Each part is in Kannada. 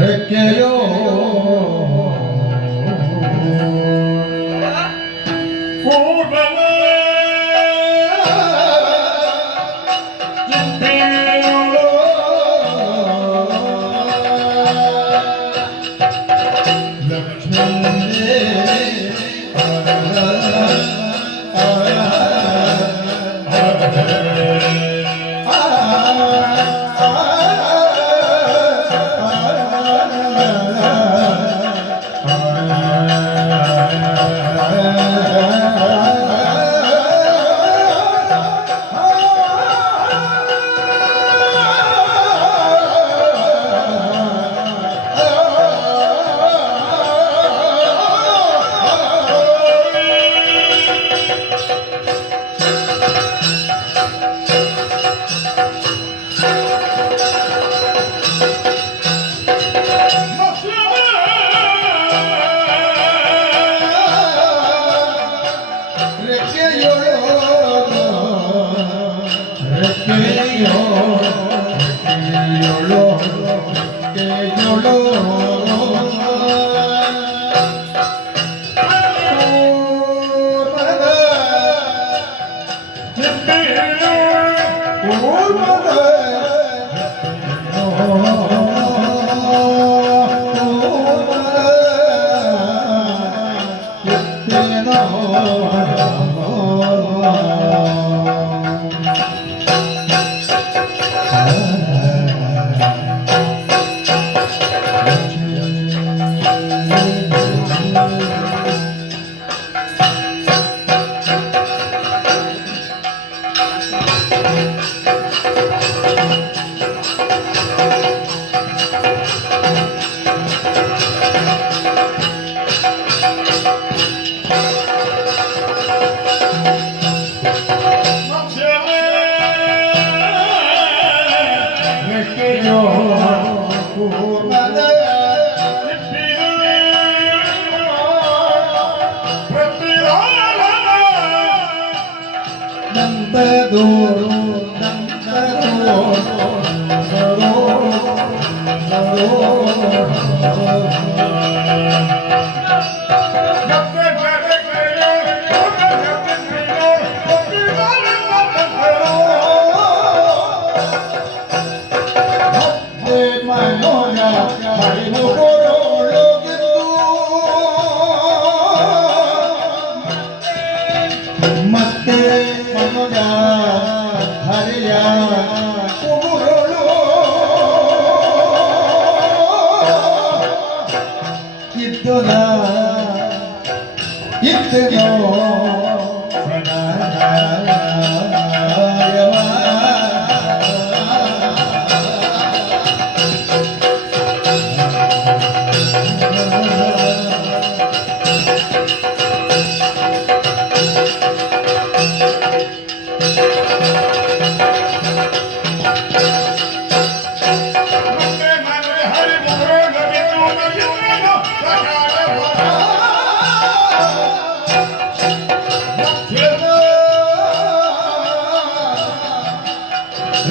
ರೆಕ್ಕೆಯೋ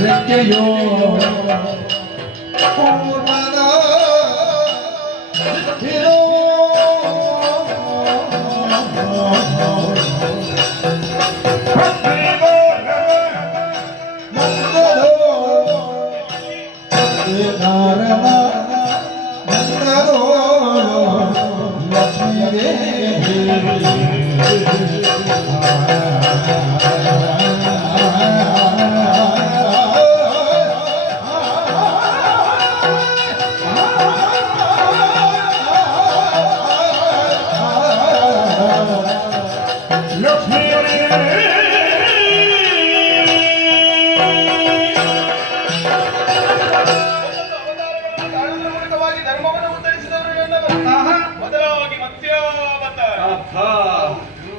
ರೆಕ್ಕೆಯೋ ಪೂರ್ವದ ಇರೋ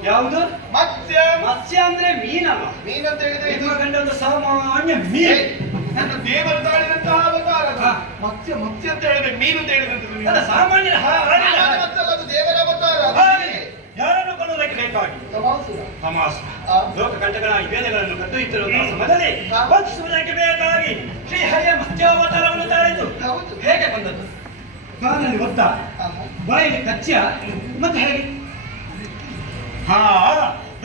ಯಾವುದು ಮತ್ಸ್ಯ? ಮತ್ಸ್ಯ ಅಂದ್ರೆ ಮೀನಲ್ಲ. ಮೀನಂತ ಹೇಳಿದ್ರೆ ಇದು ಗಂಡ ಒಂದು ಸಾಮಾನ್ಯ ಮೀನು. ನನ್ನ ದೇವರು ತಾಳಿದಂತಹ ಅವತಾರ. ಮತ್ಸ್ಯ ಮತ್ಸ್ಯ ಅಂತ ಹೇಳಿದ್ರೆ ಮೀನು ಅಂತ ಹೇಳಿದ್ರೆ ಸಾಮಾನ್ಯ ಅದು ದೇವರ ಅವತಾರ. ಯಾರನ್ನು ಕೊಡುವುದಕ್ಕೆ ಬೇಕಾಗಿ ತಮಾಸುರ. ತಮಾಸ ಆ. ಲೋಕ ಕಂಠಗಳಾಗಿ ವೇದಗಳನ್ನು ಕಟ್ಟುತ್ತಿರುವಂತಹ ಸಮಯದಲ್ಲಿ ಆ. ವಂಚಿಸುವುದಕ್ಕೆ ಬೇಕಾಗಿ ಶ್ರೀ ಹರಿಯ ಮತ್ಸ್ಯಾವತಾರವನ್ನು ತಾಳಿತು. ಹೌದು. ಹೇಗೆ ಬಂದದ್ದು? ಕಾಲಲ್ಲಿ ಒತ್ತ, ಆಹಾ. ಬಾಯಲ್ಲಿ ಕಚ್ಚಿಯ, ಮತ್ತೆ ಹೇಗೆ? ಹಾ,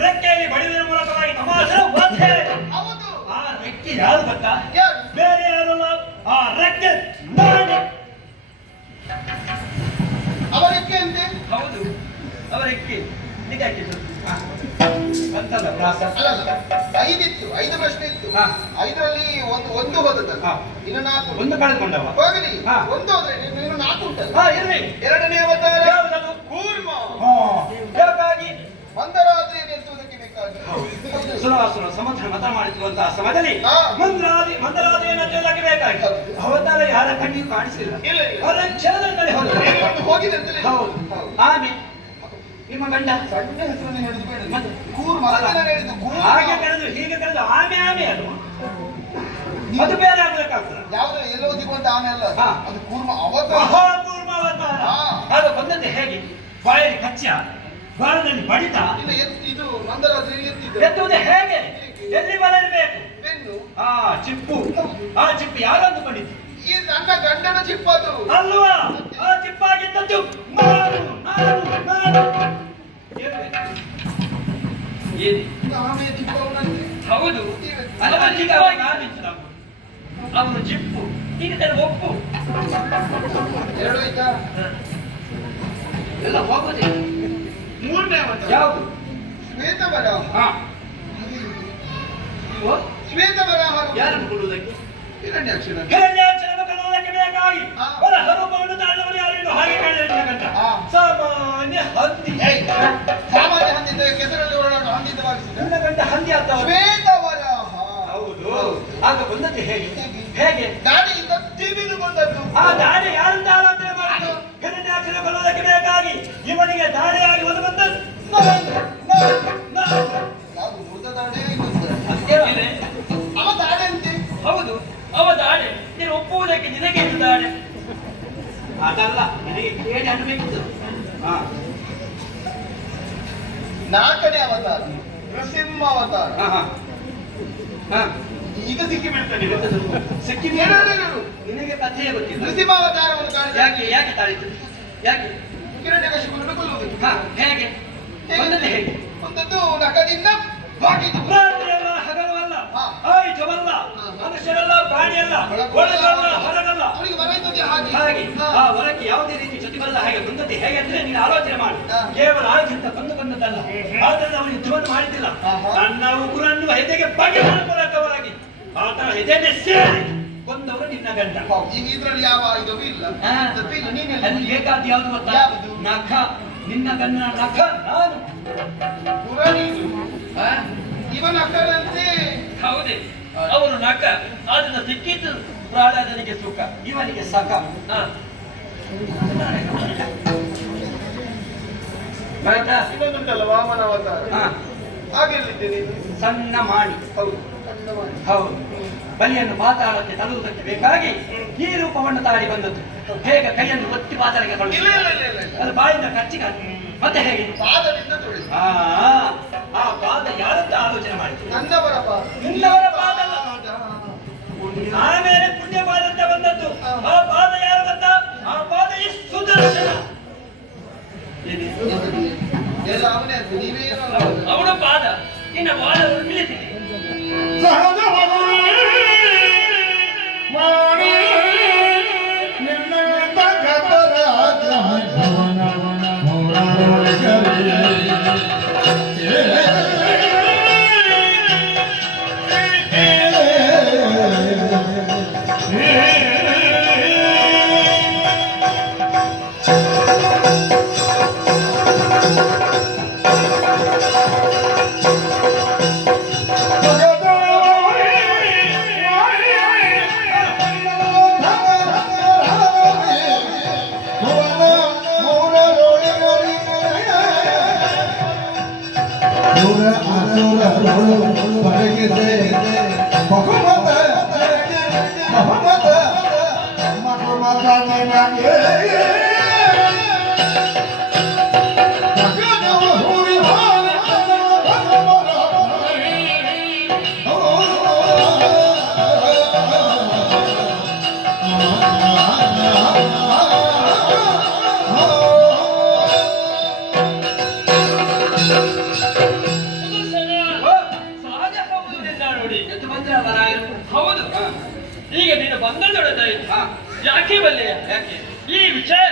ರೆಕ್ಕೆಯಲ್ಲಿ ಬಡಿಯುವುದರ ಮೂಲಕವಾಗಿ ತಮಾಷೆ ವಧೆ. ಹೌದು. ಆ ರೆಕ್ಕೆ ಯಾರು ಗೊತ್ತಾ? ಯಾರು? ಬೇರೆ ಯಾರಲ್ಲ, ಆ ರೆಕ್ಕೆ ನಾನೇ. ಅವರಿಗೆ ಅಂತೆ. ಹೌದು, ಅವರೆಕ್ಕೆ ನಿಮಗೆ ಹಾಕಿದ್ದು ಅಂತಲ್ಲ ಪ್ರಾಸ. ಅಲ್ಲ, 5 ಇತ್ತು, 5 ಪ್ರಶ್ನೆ ಇತ್ತು. ಹಾ. 5ರಲ್ಲಿ ಒಂದು ಹೋದದ್ದಲ್ಲ. ಹಾ. ಇನ್ನು 4 ಒಂದು ಕಳೆದುಕೊಂಡವ. ಹೋಗಲಿ. ಹಾ. ಒಂದು ಹೋದ್ರೆ ಇನ್ನು 4 ಉಂಟಲ್ಲ. ಹಾ, ಇರ್ಲಿ. ಎರಡನೇ ಅವತಾರ ಯಾವುದದು? ಕೂರ್ಮ. ಹಾ, ಬೇಕಾಗಿ ಮಂದರಾತ್ರಿಯನ್ನು ಎತ್ತುವುದಕ್ಕೆ ಬೇಕಾಗಿ. ಸುರಾಸುರ ಸಮುದ್ರ ಮತ ಮಾಡುತ್ತಿರುವಂತಹ ಸಮಯದಲ್ಲಿ ಹಾ. ಮಂದರಾದಿಯನ್ನು ಹಚ್ಚುವುದಕ್ಕೆ ಬೇಕಾಗಿ ಹೌದು. ಅವತಾರ ಯಾರ ಕಣ್ಣಿಗೂ ಕಾಣಿಸಿಲ್ಲ. ಇಲ್ಲ, ಇಲ್ಲ. ಅವರ ಕ್ಷಣದಲ್ಲಿ ಹೋದರು. ಒಂದು ಹೋಗಿದೆ ಅಂತಲೇ. ಹೌದು. ಹೌದು. ಆಮೆ ನಿಮ್ಮ ಗಂಡ ಸಣ್ಣ ಹೆಸರನ್ನು ಹೇಳಿದ್ದು ಬೇಡ. ಮತ್ತೆ? ಕೂರ್ಮ. ಅದನ್ನ ಹೇಳಿದ್ದು ಕೂರ್ಮ. ಹಾಗೆ ಕರೆದು ಹೀಗೆ ಕರೆದು ಆಮೆ ಅದು ಅದು ಬೇರೆ ಆಗ್ಬೇಕಾಗ್ತದೆ. ಯಾವ್ದು ಎಲ್ಲೋ ಸಿಗುವಂತ ಆಮೆ ಅಲ್ಲ. ಹಾ. ಅದು ಕೂರ್ಮ ಅವತಾರ. ಮಹಾಕೂರ್ಮ ಅವತಾರ. ಹಾ. ಅದು ಬಂದದ್ದು ಹೇಗೆ? ಬಾಯಲ್ಲಿ ಕಚ್ಚ, ಬಾಳದಲ್ಲಿ ಬಡಿತ, ಇನ್ನು ಇದು ಮಂದರಾತ್ರಿಯಲ್ಲಿ ಎತ್ತಿದ್ದು. ಎತ್ತುವುದು ಹೇಗೆ? ಎಲ್ಲಿ ಬರಬೇಕು? ಬೆನ್ನು. ಆ ಚಿಪ್ಪು, ಆ ಚಿಪ್ಪು ಯಾರು ಅಂದುಕೊಂಡಿದ್ದು? ಈ ನನ್ನ ಗಂಡನ ಚಿಪ್ಪದು. ಅಲ್ವಾ? ಆ ಚಿಪ್ಪಾಗಿದ್ದದ್ದು ನಾನು ನಾನು ನಾನು. ಏನು? ಇದು ಆಮೆಯ ಚಿಪ್ಪವು ನನಗೆ. ಹೌದು. ಅವನು ಚಿಪ್ಪು ಈಗ ಒಪ್ಪು ಎರಡು ಆಯ್ತಾ? ಎಲ್ಲ ಹೋಗೋದೇ. ಮೂರನೇ ಅವತಾರ ಯಾವುದು? ಶ್ವೇತವರಾಹ. ಹಾ, ಶ್ವೇತವರಾಹ ಯಾರನ್ನು ಕೊಡುವುದಕ್ಕೆ? ಹಿರಣ್ಯಾಕ್ಷರ. ಹಿರಣ್ಯಾಕ್ಷರನ್ನು ಕೊಡುವುದಕ್ಕೆ ಬೇಕಾಗಿ ಹಾ. ಹೊರ ಹರೂಪವನ್ನು ತಾಳಿದವರು ಯಾರು ಇನ್ನು ಹಾಗೆ ಕೇಳಿದಂತ ಹಾ. ಸಾಮಾನ್ಯ ಹಂದಿ. ಸಾಮಾನ್ಯ ಹಂದಿದ್ದ ಕೆಸರಲ್ಲಿ ಓಡಾಡುವ ಹಂದಿದ್ದ ಭಾವಿಸಿದ ನನ್ನ ಗಂಡ ಹಂದಿ ಆಗ್ತಾವ. ಶ್ವೇತವರಾಹ. ಹೌದು. ಆಗ ಬಂದದ್ದು ಹೇಗೆ? ಹೇಗೆ? ದಾಡಿಯಿಂದ ತಿವಿದು ಬಂದದ್ದು. ಆ ದಾಳಿ ಯಾರಿಂದ ಆರಾಧನೆ ಮಾಡಿದ್ದು? ಹಿರಣ್ಯಾಕ್ಷರ ಕೊಲ್ಲುವುದಕ್ಕೆ ಬೇಕಾಗಿ ಇವನಿಗೆ ದಾಳಿಯಾಗಿ ಒಂದು ಬಂದದ್ದು ಯಾವುದು ಮೃತ ದಾಡೆ ಇನ್ನೊಂದು ದಾಡೆ. ಅದೇನಿದೆ? ಅವ ದಾಡೆ ಅಂತೆ. ಹೌದು, ಅವ ದಾಡೆ. ನೀನು ಒಪ್ಪುವುದಕ್ಕೆ ನಿನಗೆ ಇದು ದಾಡೆ ಅದಲ್ಲ, ನಿನಗೆ ಕೇಳಿ ಅನ್ಬೇಕಿತ್ತು. ಹಾ, ನಾಲ್ಕನೇ ಅವತಾರ ನೃಸಿಂಹ ಅವತಾರ. ಹಾ, ಹಾ, ಹಾ. ಈಗ ಸಿಕ್ಕಿ ಬೀಳ್ತಾನೆ. ಸಿಕ್ಕಿ ನಿನಗೆ ಕಥೆಯೇ ಗೊತ್ತಿಲ್ಲ. ನೃಸಿಂಹ ಅವತಾರವನ್ನು ಕಾಣಿದ. ಯಾಕೆ ಯಾಕೆ ತಾಳಿತು? ಯಾಕೆ? ಹಿರಣ್ಯಕಶಿಪುವನ್ನು ಕೊಲ್ಲುವುದು. ಹಾ, ಹೇಗೆ ಬಂದದ್ದು? ಹೇಗೆ ಒಂದದ್ದು ನಖದಿಂದ ಬಾಗಿದು. ರಾತ್ರಿಯಲ್ಲ, ಹಗಲವಲ್ಲ, ಹಾ. ಆಯುಧವಲ್ಲ, ಮನುಷ್ಯರಲ್ಲ, ಪ್ರಾಣಿಯಲ್ಲ, ಒಳಗಲ್ಲ, ಹೊರಗಲ್ಲ. ಅವನಿಗೆ ಬರೈತದೆ ಹಾಗೆ. ಹಾಗೆ ಹಾ. ಆ ಹೊರಕ್ಕೆ ಯಾವುದೇ ರೀತಿ ಜೊತೆ ಬರಲ್ಲ. ಹಾಗೆ ಬಂದದ್ದು ಹೇಗೆ ಅಂದ್ರೆ ನೀನು ಆಲೋಚನೆ ಮಾಡಿ. ಹಾ. ಕೇವಲ ಆಯುಧದಿಂದ ಬಂದದ್ದಲ್ಲ. ಆದ್ರಿಂದ ಅವನು ಯುದ್ಧವನ್ನು ಮಾಡಿದ್ದಿಲ್ಲ. ಆಹಾ. ತನ್ನ ಉಗುರನ್ನು ಹೆದೆಗೆ ಬಗೆ ಮಾಡಿಕೊಳ್ಳಕ್ಕವರಾಗಿ ಆತ ಹೆದೆಗೆ ಸೇರಿ ಕೊಂದವರು ನಿನ್ನ ಗಂಡ. ಹೌದು. ಈಗ ಇದ್ರಲ್ಲಿ ಯಾವ ಆಯುಧವೂ ಇಲ್ಲ. ಹಾ. ಸತ್ಯ ಇಲ್ಲ. ನೀನೆಲ್ಲ ಅಲ್ಲಿ ಬೇಕಾದ ಯಾವುದು ಗೊತ್ತಾ? ಯಾವುದು? ನಖ. ನಿನ್ನ ಗಂಡನ ನಖ ನಾನು. ಪುರ ನೀನು. ಹಾ? ಇವನ ಅಕ್ಕರಂತೆ. ಹೌದೇ, ಅವನು ನಕ. ಅದನ್ನ ಸಿಕ್ಕಿದ್ದು ಪ್ರಾಣನಿಗೆ ಸುಖ, ಇವನಿಗೆ ಸಖ. ಇನ್ನೊಂದುಂಟಲ್ಲ ವಾಮನ ಅವತಾರ. ಹಾಗೆಲ್ಲಿದ್ದೆ ನೀನು? ಸಣ್ಣ ಮಾಡಿ. ಹೌದು. ಸಣ್ಣ ಮಾಡಿ. ಹೌದು, ಬಲಿಯನ್ನು ಪಾತಾಳಕ್ಕೆ ತಳ್ಳುವುದಕ್ಕೆ ಬೇಕಾಗಿ ಈ ರೂಪವನ್ನು ತಾಳಿ ಬಂದದ್ದು. ಹೇಗೆ ಕೈಯನ್ನು ಒತ್ತಿ ಪಾತಾಳಕ್ಕೆ ಇಲ್ಲ ಕಳುಹಿಸಿ ಇಲ್ಲ ಇಲ್ಲ ಇಲ್ಲ ಇಲ್ಲ. ಅದು ಬಾಯಿಂದ ಕಚ್ಚಿ ಮತ್ತೆ ಹೇಗೆ? ಪಾದದಿಂದ ತೊಳೆದು. ಆ ಪಾದ ಯಾರಂತ ಆಲೋಚನೆ ಮಾಡಿತು? ನನ್ನವರ ಪಾದ. ನಿನ್ನವರ ಪಾದ ಅಲ್ಲ. ಆಮೇಲೆ ಪುಣ್ಯ ಪಾದ ಅಂತ ಬಂದದ್ದು. ಆ ಪಾದ ಯಾರು ಗೊತ್ತಾ? ಆ ಪಾದ ಈ ಸುದರ್ಶನ. ಎಲ್ಲ ಅವನೇ ಅಂತ ನೀವೇನು ಅವನ ಪಾದ ನಿನ್ನ ಪಾದ ಉಳಿದಿದೆ. ಬಹುಮತ ಈಗ ನೀನು ಬಂದದೊಡದಾಯ್ತು. ಹಾ. ಯಾಕೆ ಬಲ್ಲೆಯ? ಯಾಕೆ? ಈ ವಿಚಾರ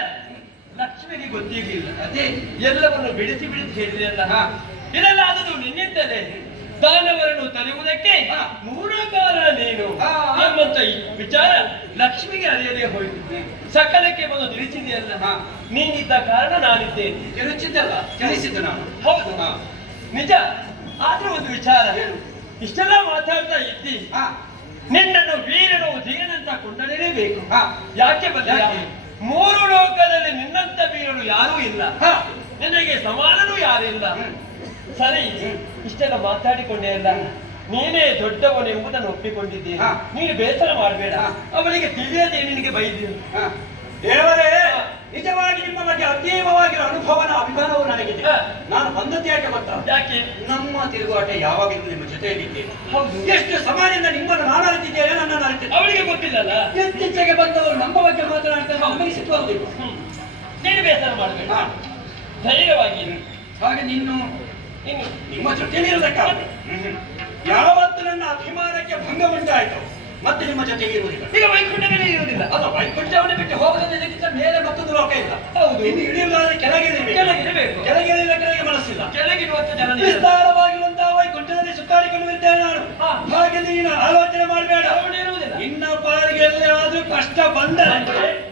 ಲಕ್ಷ್ಮಿಗೆ ಗೊತ್ತಿರಲಿಲ್ಲ. ಅದೇ ಎಲ್ಲವನ್ನು ಬಿಡಿಸಿ ಹೇಳಿದೆಯಲ್ಲ. ಹಾ. ಇದೆಲ್ಲ ಆದದು ನಿನ್ನಿಂದಲೇ. ದಾನವರನ್ನು ತರುವುದಕ್ಕೆ ಹಾ. ಮೂರಕಾರ ನೀನು ಹಾ. ಎಂಬಂತ ಈ ವಿಚಾರ ಲಕ್ಷ್ಮಿಗೆ ಅರಿಯದೇ ಹೋಯಿತು. ಸಕಲಕ್ಕೆ ಬಂದು ನಿಲ್ಲಿಸಿದೆಯಲ್ಲ. ಹಾ. ನೀನಿದ್ದ ಕಾರಣ ನಾನಿದ್ದೇನೆ. ತಿರುಚಿದ್ದಲ್ಲ ತಿಳಿಸಿದ್ದು ನಾನು. ಹೌದು, ಹಾ. ನಿಜ. ಆದ್ರೂ ಒಂದು ವಿಚಾರ, ಇಷ್ಟೆಲ್ಲ ಮಾತಾಡ್ತಾ ಇದ್ದಿ, ಹಾ. ನಿನ್ನನ್ನು ವೀರನು ಧೀರನಂತ ಕೊಂಡಲೇಬೇಕು. ಹಾ. ಯಾಕೆ ಬಂದ? ಯಾಕೆ? ಮೂರು ಲೋಕದಲ್ಲಿ ನಿನ್ನಂತ ವೀರನು ಯಾರೂ ಇಲ್ಲ. ಹಾ. ನಿನಗೆ ಸಮಾನನೂ ಯಾರಿಲ್ಲ. ಸರಿ, ಇಷ್ಟೆಲ್ಲ ಮಾತಾಡಿಕೊಂಡೇ ಅಲ್ಲ, ನೀನೇ ದೊಡ್ಡವನೆಂಬುದನ್ನು ಒಪ್ಪಿಕೊಂಡಿದ್ದೀನಿ. ಹಾ. ನೀನು ಬೇಸರ ಮಾಡಬೇಡ. ಹಾ. ಅವನಿಗೆ ತಿಳಿಯದೆ ನಿನಗೆ ಬೈದಿರು. ಹಾ. ದೇವರೇ, ನಿಜವಾಗಿ ನಿಮ್ಮ ಬಗ್ಗೆ ಅತೀವವಾಗಿರೋ ಅನುಭವನ ಅಭಿಮಾನವು ನನಗಿದೆ. ಹಾ. ನಾನು ಬಂದದ್ದು ಯಾಕೆ ಗೊತ್ತಾ? ಯಾಕೆ? ನಮ್ಮ ತಿರುಗಾಟ ಯಾವಾಗಲೂ ನಿಮ್ಮ ಜೊತೆಯಲ್ಲಿದ್ದೇನೆ. ಹೌದು. ಎಷ್ಟು ಸಮಯದಿಂದ ನಿಮ್ಮನ್ನು ನಾನು ಅರಿತಿದ್ದೇನೆ, ನನ್ನನ್ನು ಅರಿತಿದ್ದೆ. ಅವಳಿಗೆ ಗೊತ್ತಿಲ್ಲಲ್ಲ. ಇತ್ತೀಚೆಗೆ ಬಂದವರು ನಮ್ಮ ಬಗ್ಗೆ ಮಾತನಾಡ್ತಾರೆ, ನಮಗೆ ಸಿಟ್ಟು ಬರುವುದಿಲ್ಲ. ನೀನು ಬೇಸರ ಮಾಡಬೇಡ. ಹಾ. ಧೈರ್ಯವಾಗಿ ಹಾಗೆ ನೀನು ಇನ್ನು ನಿಮ್ಮ ಜೊತೆಯಲ್ಲಿರುವುದಕ್ಕಾಗ ಯಾವತ್ತು ನನ್ನ ಅಭಿಮಾನಕ್ಕೆ ಭಂಗ ಉಂಟಾಯಿತು ಮತ್ತೆ ನಿಮ್ಮ ಜೊತೆಗೆ ಇರುವುದಿಲ್ಲ. ಈಗ ವೈಕುಂಠದಲ್ಲಿ ಇರುವುದಿಲ್ಲ. ಅದು ವೈಕುಂಠವನ್ನು ಬಿಟ್ಟು ಹೋಗದಂತೆ ಮೇಲೆ ಮತ್ತೊಂದು ಲೋಕ ಇಲ್ಲ. ಹೌದು. ಇನ್ನು ಇಳಿಯುವುದಾದ್ರೆ ಕೆಳಗಿಳಿಬೇಕು. ಕೆಳಗಿರಬೇಕು. ಕೆಳಗಿಳಿದ ಕೆಳಗೆ ಮನಸ್ಸಿಲ್ಲ. ಕೆಳಗಿರುವಂತ ಜನ ವಿಸ್ತಾರವಾಗಿರುವಂತಹ ವೈಕುಂಠದಲ್ಲಿ ಸುತ್ತಾಡಿಕೊಳ್ಳುತ್ತಿದ್ದೇನೆ ನಾನು. ಹಾ. ಹಾಗೆ ನೀನು ಆಲೋಚನೆ ಮಾಡಬೇಡ. ಅವಳು ಇರುವುದಿಲ್ಲ. ಇನ್ನ ಪಾರಿಗೆ ಎಲ್ಲಾದ್ರೂ ಕಷ್ಟ ಬಂದರೆ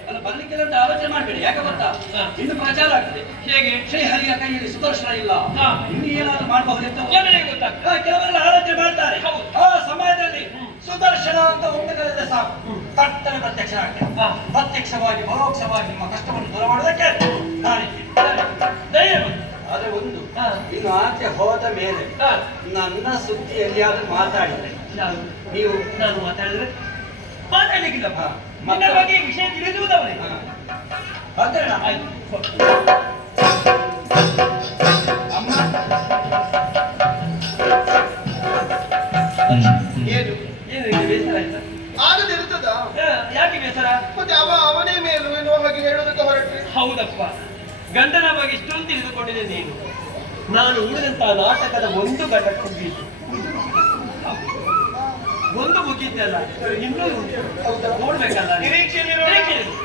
ಅಲ್ಲ ಬರ್ಲಿಕ್ಕಿಲ್ಲ ಅಂತ ಆಲೋಚನೆ ಮಾಡಬೇಡಿ. ಯಾಕೆ ಗೊತ್ತಾ? ಹಾ. ಇನ್ನು ಪ್ರಚಾರ ಆಗ್ತದೆ. ಹೇಗೆ? ಶ್ರೀಹರಿಯ ಕೈಯಲ್ಲಿ ಸುದರ್ಶನ ಇಲ್ಲ. ಹಾ. ಇನ್ನು ಏನಾದ್ರೂ ಮಾಡಬಹುದೆಂತ ಎಲ್ಲರಿಗೂ ಗೊತ್ತಾಗ್ತದೆ. ಕೆಲವರೆಲ್ಲ ಆಲೋಚನೆ ಮಾಡ್ತಾರೆ. ಹೌದು. ಆ ಸಮಯದಲ್ಲಿ ಸುದರ್ಶನ ಅಂತ ಒಂದು ಕರೆದ ಸಾಕು, ತಟ್ಟನೆ ಪ್ರತ್ಯಕ್ಷ ಆಗ್ತದೆ. ಹಾ. ಪ್ರತ್ಯಕ್ಷವಾಗಿ ಪರೋಕ್ಷವಾಗಿ ನಿಮ್ಮ ಕಷ್ಟವನ್ನು ದೂರ ಮಾಡೋದಕ್ಕೆ ನಾನಿದ್ದೀನಿ. ಧೈರ್ಯ ಬಂತು. ಆದ್ರೆ ಒಂದು, ಹಾ. ಇನ್ನು ಆಚೆ ಹೋದ ಮೇಲೆ ಹಾ. ನನ್ನ ಸುದ್ದಿ ಎಲ್ಲಿಯಾದ್ರೂ ಮಾತಾಡಿದ್ರೆ ಯಾರು? ನೀವು ನಾನು ಮಾತಾಡಿದ್ರೆ ಮಾತಾಡ್ಲಿಕ್ಕಿಲ್ಲಪ್ಪ. ಹಾ. ನನ್ನ ಬಗ್ಗೆ ಈ ವಿಷಯ ತಿಳಿದುವುದವನೇ. ಅಂದ್ರೆ ಆಯ್ತು. ಅಮ್ಮ ಏನು ಏನು ಇದು ಬೇಸರ ಆಯ್ತಾ? ಆಗದಿರ್ತದ? ಯಾಕೆ ಬೇಸರ? ಮತ್ತೆ ಅವನೇ ಮೇಲು ಎನ್ನುವ ಹಾಗೆ ಹೇಳೋದಕ್ಕೆ ಹೊರಟ್ರೆ? ಹೌದಪ್ಪ, ಗಂಡನ ಬಗ್ಗೆ ಇಷ್ಟೊಂದು ತಿಳಿದುಕೊಂಡಿದೆ ನೀನು. ನಾನು ಉಳಿದಂತಹ ನಾಟಕದ ಒಂದು ಘಟಕ ಮುಗಿಯಿತು. ಒಂದು ಮುಗಿದ್ದಲ್ಲ, ಇನ್ನೂ ಉಂಟು. ನೋಡ್ಬೇಕಲ್ಲ. ನಿರೀಕ್ಷೆಯಲ್ಲಿರೋಣ. ನಿರೀಕ್ಷೆಯಲ್ಲಿ.